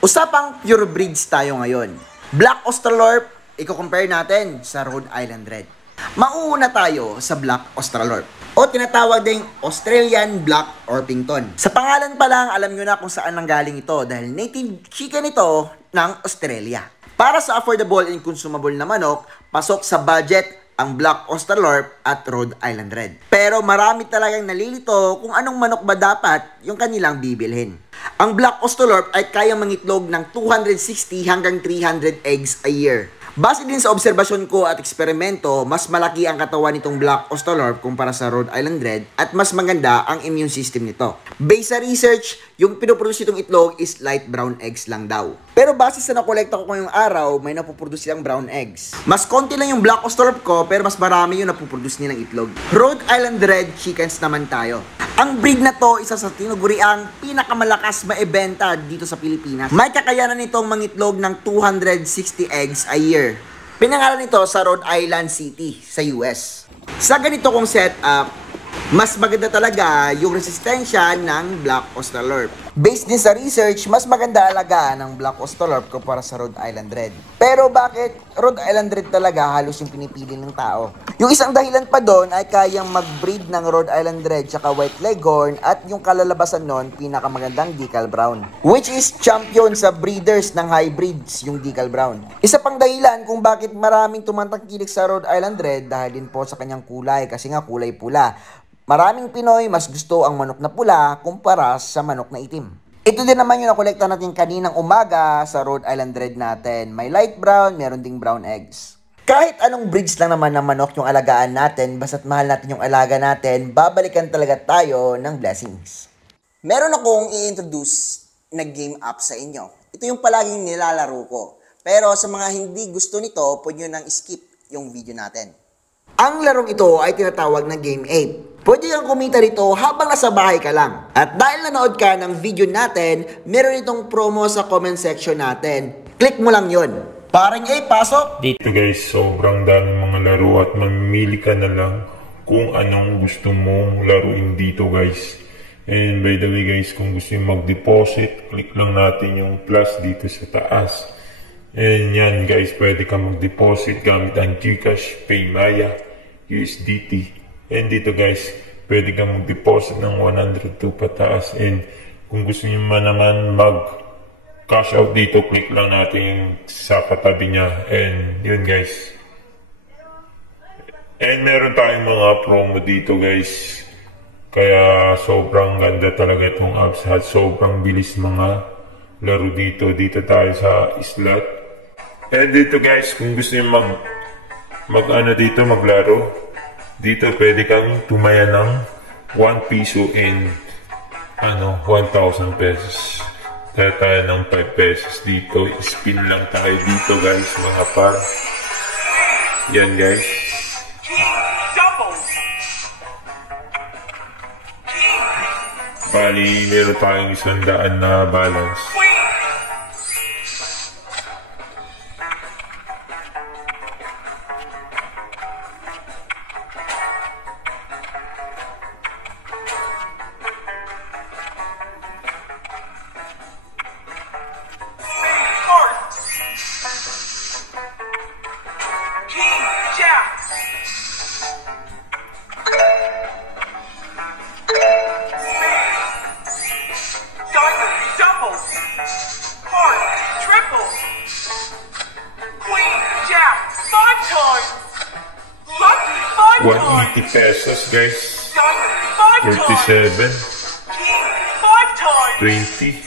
Usapang pure breeds tayo ngayon. Black Australorp, i-compare natin sa Rhode Island Red. Mauuna tayo sa Black Australorp o tinatawag ding Australian Black Orpington. Sa pangalan pa lang, alam nyo na kung saan nanggaling ito dahil native chicken ito ng Australia. Para sa affordable and consumable na manok, pasok sa budget ang Black Australorp at Rhode Island Red. Pero marami talagang nalilito kung anong manok ba dapat yung kanilang bibilhin. Ang Black Australorp ay kayang mangitlog ng 260 hanggang 300 eggs a year. Base din sa obserbasyon ko at eksperimento, mas malaki ang katawan nitong Black Australorp kumpara sa Rhode Island Red at mas maganda ang immune system nito. Based sa research, yung pinoproduce itong itlog is light brown eggs lang daw. Pero base sa nakolekta ko ngayong araw, may napuproduce silang brown eggs. Mas konti lang yung Black Australorp ko pero mas marami yung napuproduce nilang itlog. Rhode Island Red chickens naman tayo. Ang breed na to, isa sa tinuguriang pinakamalakas maibenta dito sa Pilipinas. May kakayanan nitong mangitlog ng 260 eggs a year. Pinangalan nito sa Rhode Island City sa US. Sa ganito kong setup, mas maganda talaga yung resistensya ng Black Australorp. Based din sa research, mas maganda alagaan ng Black Australorp kumpara sa Rhode Island Red. Pero bakit Rhode Island Red talaga halos yung pinipili ng tao? Yung isang dahilan pa doon ay kayang mag-breed ng Rhode Island Red tsaka White Leghorn at yung kalalabasan nun, pinakamagandang Decal Brown. Which is champion sa breeders ng hybrids, yung Decal Brown. Isa pang dahilan kung bakit maraming tumatakilik sa Rhode Island Red dahil din po sa kanyang kulay kasi nga kulay pula. Maraming Pinoy mas gusto ang manok na pula kumpara sa manok na itim. Ito din naman yung nakolekta natin kaninang umaga sa Rhode Island Red natin. May light brown, meron ding brown eggs. Kahit anong breeds lang naman ng manok yung alagaan natin, basta't mahal natin yung alaga natin, babalikan talaga tayo ng blessings. Meron akong i-introduce na game app sa inyo. Ito yung palaging nilalaro ko. Pero sa mga hindi gusto nito, pwede nyo nang skip yung video natin. Ang larong ito ay tinatawag na Game 8. Pwede kang kumita rito habang nasa bahay ka lang. At dahil nanood ka ng video natin, meron itong promo sa comment section natin. Click mo lang yon. Parang pasok! Dito guys, sobrang daming mga laro at mamimili ka na lang kung anong gusto mong laruin dito guys. And by the way guys, kung gusto nyo mag-deposit, click lang natin yung plus dito sa taas. And yan guys, pwede ka mag-deposit gamit ang GCash, PayMaya, USDT. And dito guys, pwede kang mag-deposit ng 102 pataas. And kung gusto nyo naman mag-cash out dito, click lang natin sa katabi niya. And yun guys. And meron tayong mga promo dito guys. Kaya sobrang ganda talaga itong apps at sobrang bilis mga laro dito. Dito tayo sa slot. And dito guys, kung gusto nyo maglaro, dito pwede kang tumaya ng 1 piso and 1,000 pesos. Kaya tayo ng 5 pesos dito. Spin lang tayo dito guys, mga par. Yan guys. Bali, meron tayong 100 na balance. Pesos guys, 37, 20, 15,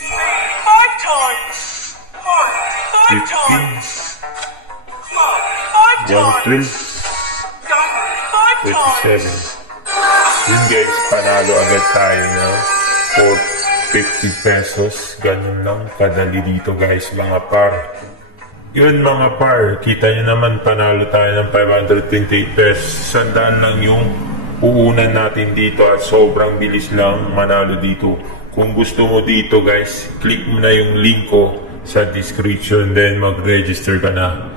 112, 27. Yun guys, panalo agad tayo na 450 pesos. Ganun lang kadali dito guys, mga par. Yun mga par, kita nyo naman panalo tayo ng 528 pesos. Sandaan lang yung uunan natin dito at sobrang bilis lang manalo dito. Kung gusto mo dito guys, click mo na yung link ko sa description then mag-register ka na.